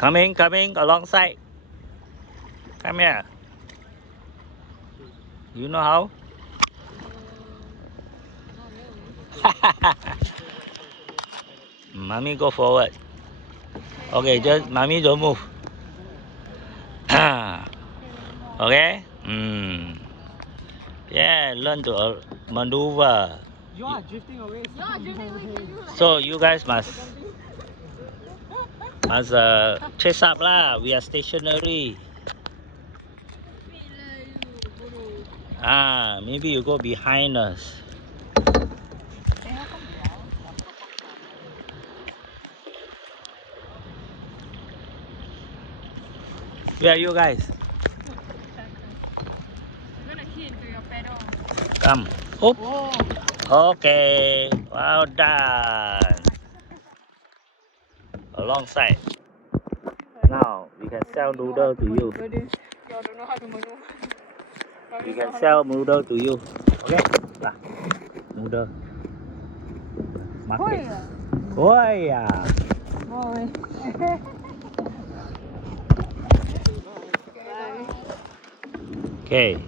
Coming alongside. Come here. You know how? Mommy go forward. Okay, just mommy don't move. Okay? Yeah, learn to maneuver. You are drifting away. So you guys must chase up lah. We are stationary. Maybe you go behind us. Where are you guys? You're gonna hit into your pedal. Come. Oop. Okay. Well done. Alongside. Now we can sell noodle to you. You don't know how to maneuver. We can sell noodle to you. Okay? Lah. Noodle. Market. Koya. Okay.